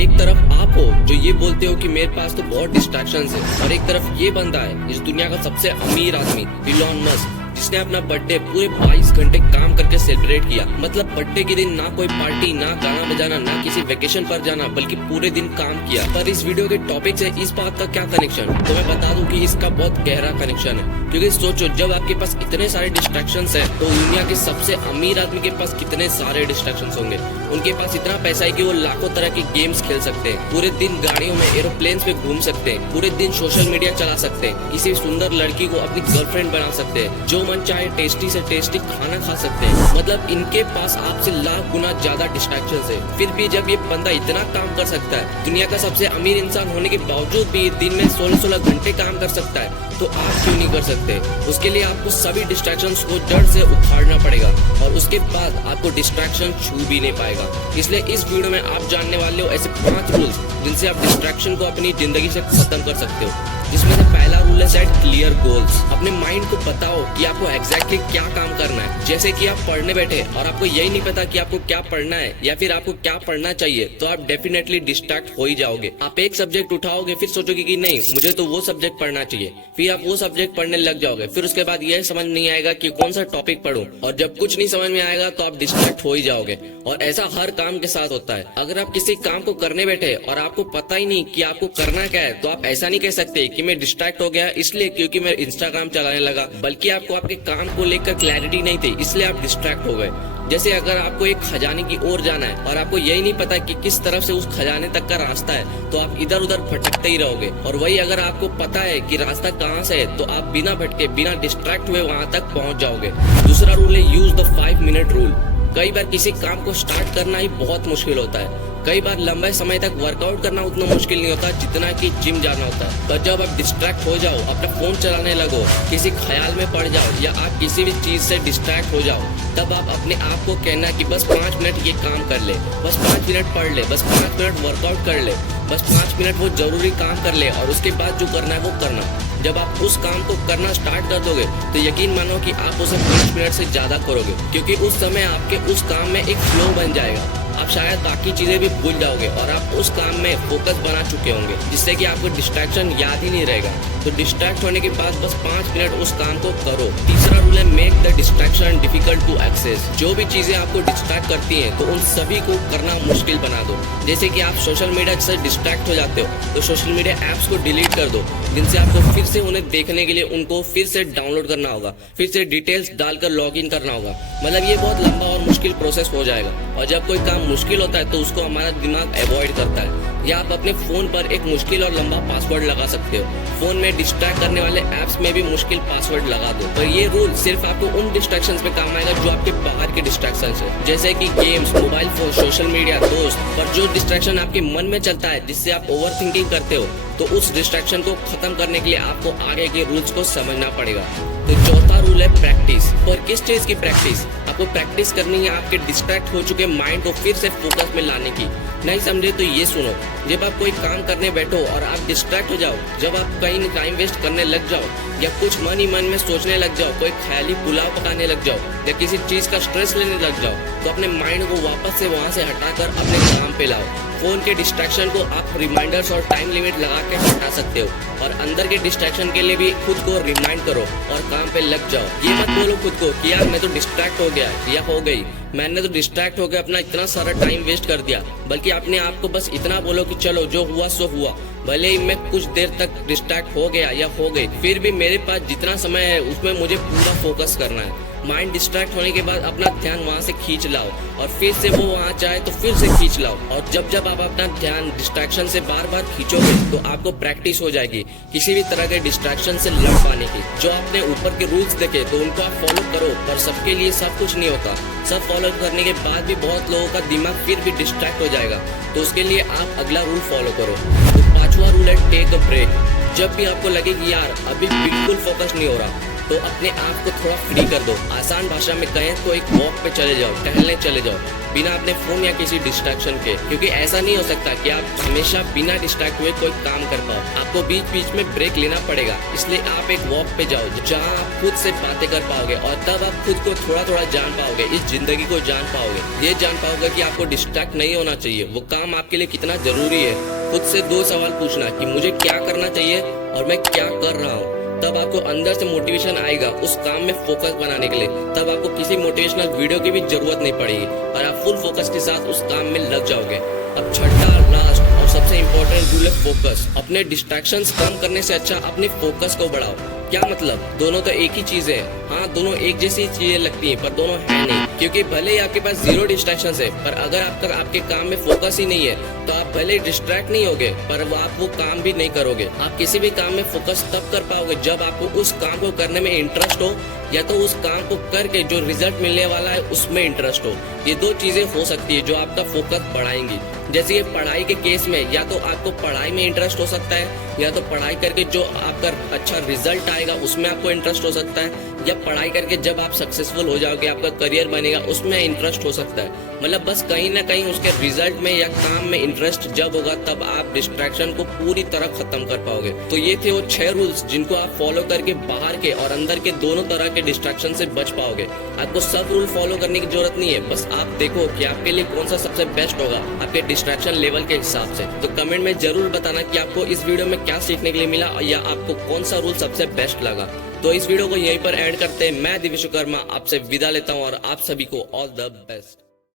एक तरफ आप हो जो ये बोलते हो कि मेरे पास तो बहुत डिस्ट्रैक्शंस है, और एक तरफ ये बंदा है इस दुनिया का सबसे अमीर आदमी इलॉन मस्क, जिसने अपना बर्थडे पूरे 22 घंटे काम करके सेलिब्रेट किया। मतलब बर्थडे के दिन ना कोई पार्टी, ना गाना बजाना, ना किसी वेकेशन पर जाना, बल्कि पूरे दिन काम किया। पर इस वीडियो के टॉपिक से इस बात का क्या कनेक्शन, तो मैं बता दूं कि इसका बहुत गहरा कनेक्शन है। क्योंकि सोचो, जब आपके पास इतने सारे डिस्ट्रैक्शंस है तो दुनिया के सबसे अमीर आदमी के पास कितने सारे डिस्ट्रैक्शंस होंगे। उनके पास इतना पैसा है कि वो लाखों तरह की गेम्स खेल सकते हैं, पूरे दिन गाड़ियों में, एरोप्लेन्स पे घूम सकते हैं, पूरे दिन सोशल मीडिया चला सकते हैं, किसी सुंदर लड़की को अपनी गर्लफ्रेंड बना सकते हैं, जो मन चाहे टेस्टी से टेस्टी खाना खा सकते हैं। मतलब इनके पास आपसे लाख गुना ज्यादा डिस्ट्रैक्शंस है। फिर भी जब ये बंदा इतना काम कर सकता है, दुनिया का सबसे अमीर इंसान होने के बावजूद भी दिन में 16-16 घंटे काम कर सकता है, तो आप क्यों नहीं कर सकते? उसके लिए आपको सभी डिस्ट्रैक्शंस को जड़ से उखाड़ना पड़ेगा, और उसके बाद आपको डिस्ट्रैक्शन छू भी नहीं पाएगा। इसलिए इस वीडियो में आप जानने वाले हो ऐसे 5 रूल्स जिनसे आप डिस्ट्रैक्शन को अपनी जिंदगी से खत्म कर सकते हो। जिसमें से पहला रूल है सेट क्लियर गोल्स। अपने माइंड को बताओ कि आपको एग्जैक्टली क्या काम करना है। जैसे कि आप पढ़ने बैठे और आपको यही नहीं पता कि आपको क्या पढ़ना है या फिर आपको क्या पढ़ना चाहिए, तो आप डेफिनेटली डिस्ट्रैक्ट हो ही जाओगे। आप एक सब्जेक्ट उठाओगे, फिर सोचोगे कि नहीं मुझे तो वो सब्जेक्ट पढ़ना चाहिए, फिर आप वो सब्जेक्ट पढ़ने लग जाओगे। फिर उसके बाद यह समझ नहीं आएगा कि कौन सा टॉपिक पढ़ूं, और जब कुछ नहीं समझ में आएगा तो आप डिस्ट्रैक्ट हो ही जाओगे। और ऐसा हर काम के साथ होता है। अगर आप किसी काम को करने बैठे और आपको पता ही नहीं कि आपको करना क्या है, तो आप ऐसा नहीं कह सकते कि मैं डिस्ट्रैक्ट हो गया इसलिए क्योंकि मैं इंस्टाग्राम चलाने लगा, बल्कि आपको आपके काम को लेकर क्लैरिटी नहीं थी इसलिए आप डिस्ट्रैक्ट हो गए। जैसे अगर आपको एक खजाने की ओर जाना है और आपको यही नहीं पता कि किस तरफ से उस खजाने तक का रास्ता है, तो आप इधर उधर भटकते ही रहोगे। और वही अगर आपको पता है कि रास्ता कहाँ से है, तो आप बिना भटके, बिना डिस्ट्रैक्ट हुए वहाँ तक पहुँच जाओगे। दूसरा रूल है यूज द 5 मिनट रूल। कई बार किसी काम को स्टार्ट करना ही बहुत मुश्किल होता है। कई बार लंबे समय तक वर्कआउट करना उतना मुश्किल नहीं होता जितना कि जिम जाना होता है। पर जब आप डिस्ट्रैक्ट हो जाओ, अपना फोन चलाने लगो, किसी ख्याल में पड़ जाओ, या आप किसी भी चीज से डिस्ट्रैक्ट हो जाओ, तब आप अपने आप को कहना कि बस 5 मिनट ये काम कर ले, बस 5 मिनट पढ़ ले, बस 5 मिनट वर्कआउट कर ले, बस 5 मिनट वो जरूरी काम कर ले, और उसके बाद जो करना है वो करना। जब आप उस काम को करना स्टार्ट कर दोगे तो यकीन मानो कि आप उसे 5 मिनट से ज्यादा करोगे, क्योंकि उस समय आपके उस काम में एक फ्लो बन जाएगा। आप शायद बाकी चीजें भी भूल जाओगे और आप उस काम में फोकस बना चुके होंगे, जिससे कि आपको डिस्ट्रैक्शन याद ही नहीं रहेगा। तो डिस्ट्रैक्ट होने के बाद बस 5 मिनट उस काम को करो। तीसरा रूल है make the distraction difficult to access. जो भी चीजें आपको डिस्ट्रैक्ट करती हैं, तो उन सभी को करना मुश्किल बना दो। जैसे कि आप सोशल मीडिया से डिस्ट्रैक्ट हो जाते हो, तो सोशल मीडिया ऐप्स को डिलीट कर दो, जिनसे आपको फिर से उन्हें देखने के लिए उनको फिर से डाउनलोड करना होगा, फिर से डिटेल्स डालकर लॉग इन करना होगा। मतलब ये बहुत लंबा और मुश्किल प्रोसेस हो जाएगा। और जब कोई काम मुश्किल होता है तो उसको हमारा दिमाग अवॉइड करता है। या आप अपने फोन पर एक मुश्किल और लंबा पासवर्ड लगा सकते हो। फोन में डिस्ट्रैक्ट करने वाले ऐप्स में भी मुश्किल पासवर्ड लगा दो। तो ये रूल सिर्फ आपको उन डिस्ट्रैक्शंस पे काम आएगा जो आपके बाहर के डिस्ट्रैक्शंस है, जैसे कि games, mobile phone, social media, दोस्त। पर जो डिस्ट्रैक्शन आपके मन में चलता है, जिससे आप ओवर थिंकिंग करते हो, तो उस डिस्ट्रैक्शन को खत्म करने के लिए आपको आगे के रूल्स को समझना पड़ेगा। तो चौथा रूल है प्रैक्टिस। और किस चीज की प्रैक्टिस? आपको प्रैक्टिस करनी है आपके डिस्ट्रैक्ट हो चुके माइंड को फिर से फोकस में लाने की। नहीं समझे तो ये सुनो, जब आप कोई काम करने बैठो और आप डिस्ट्रैक्ट हो जाओ, जब आप कहीं टाइम वेस्ट करने लग जाओ, या कुछ मन ही मन में सोचने लग जाओ, कोई ख्याली पुलाव पकाने लग जाओ, या किसी चीज का स्ट्रेस लेने लग जाओ, तो अपने माइंड को वापस से वहां से हटाकर अपने काम पे लाओ। फोन के डिस्ट्रैक्शन को आप रिमाइंडर्स और टाइम लिमिट लगा के हटा सकते हो, और अंदर के डिस्ट्रैक्शन के लिए भी खुद को रिमाइंड करो और काम पे लग जाओ। ये मत बोलो खुद को कि यार मैं तो डिस्ट्रैक्ट हो गया या हो गई, मैंने तो डिस्ट्रैक्ट हो गया, अपना इतना सारा टाइम वेस्ट कर दिया। बल्कि अपने आप को बस इतना बोलो कि चलो जो हुआ सो हुआ, भले ही मैं कुछ देर तक डिस्ट्रैक्ट हो गया या हो गई, फिर भी मेरे पास जितना समय है उसमें मुझे पूरा फोकस करना है। माइंड डिस्ट्रैक्ट होने के बाद अपना ध्यान वहां से खींच लाओ, और फिर से वो वहां चाहे तो फिर से खींच लाओ। और जब आप अपना ध्यान डिस्ट्रैक्शन से बार बार खींचोगे, तो आपको प्रैक्टिस हो जाएगी किसी भी तरह के डिस्ट्रैक्शन से लड़ पाने की। जो आपने ऊपर के रूल्स देखे तो उनको आप फॉलो करो, पर सबके लिए सब कुछ नहीं होता। सब फॉलो करने के बाद भी बहुत लोगों का दिमाग फिर भी डिस्ट्रैक्ट हो जाएगा, तो उसके लिए आप अगला रूल फॉलो करो। तो 5वां रूल है टेक अ ब्रेक। जब भी आपको लगे कि यार अभी बिल्कुल फोकस नहीं हो रहा, तो अपने आप को थोड़ा फ्री कर दो। आसान भाषा में कहें तो एक वॉक पे चले जाओ, टहलने चले जाओ, बिना अपने फोन या किसी डिस्ट्रैक्शन के। क्योंकि ऐसा नहीं हो सकता कि आप हमेशा बिना डिस्ट्रैक्ट हुए कोई काम कर पाओ। आपको बीच बीच में ब्रेक लेना पड़ेगा। इसलिए आप एक वॉक पे जाओ जहाँ आप खुद से बातें कर पाओगे, और तब आप खुद को थोड़ा थोड़ा जान पाओगे, इस जिंदगी को जान पाओगे। ये जान पाओगे कि आपको डिस्ट्रैक्ट नहीं होना चाहिए, वो काम आपके लिए कितना जरूरी है। खुद से 2 सवाल पूछना कि मुझे क्या करना चाहिए और मैं क्या कर रहा हूँ। तब आपको अंदर से मोटिवेशन आएगा उस काम में फोकस बनाने के लिए। तब आपको किसी मोटिवेशनल वीडियो की भी जरूरत नहीं पड़ेगी और आप फुल फोकस के साथ उस काम में लग जाओगे। अब छठा, लास्ट और सबसे इम्पोर्टेंट रूल है फोकस। अपने डिस्ट्रैक्शंस कम करने से अच्छा अपने फोकस को बढ़ाओ। क्या मतलब? दोनों तो एक ही चीज है। हाँ, दोनों एक जैसी चीजें लगती हैं, पर दोनों है नहीं। क्योंकि भले ही आपके पास 0 डिस्ट्रैक्शंस है, पर अगर आपके काम में फोकस ही नहीं है तो आप भले ही डिस्ट्रैक्ट नहीं होगे, पर आप वो काम भी नहीं करोगे। आप किसी भी काम में फोकस तब कर पाओगे जब आपको उस काम को करने में इंटरेस्ट हो, या तो उस काम को करके जो रिजल्ट मिलने वाला है उसमें इंटरेस्ट हो। ये 2 चीजें हो सकती है जो आपका फोकस बढ़ाएंगी। जैसे ये पढ़ाई के केस में, या तो आपको पढ़ाई में इंटरेस्ट हो सकता है, या तो पढ़ाई करके जो आपका अच्छा रिजल्ट आएगा उसमें आपको इंटरेस्ट हो सकता है, या पढ़ाई करके जब आप सक्सेसफुल हो जाओगे, आपका करियर बनेगा, उसमें इंटरेस्ट हो सकता है। मतलब बस कहीं ना कहीं उसके रिजल्ट में या काम में इंटरेस्ट जब होगा तब आप डिस्ट्रैक्शन को पूरी तरह खत्म कर पाओगे। तो ये थे वो 6 रूल्स जिनको आप फॉलो करके बाहर के और अंदर के दोनों तरह के डिस्ट्रैक्शन से बच पाओगे। आपको सब रूल फॉलो करने की जरूरत नहीं है, बस आप देखो कि आपके लिए कौन सा सबसे बेस्ट होगा आपके डिस्ट्रैक्शन लेवल के हिसाब से। तो कमेंट में जरूर बताना कि आपको इस वीडियो में क्या सीखने के लिए मिला या आपको कौन सा रूल सबसे बेस्ट लगा। तो इस वीडियो को यहीं पर एंड करते हैं। मैं दिव्य विश्वकर्मा आपसे विदा लेता हूँ और आप सभी को ऑल द बेस्ट।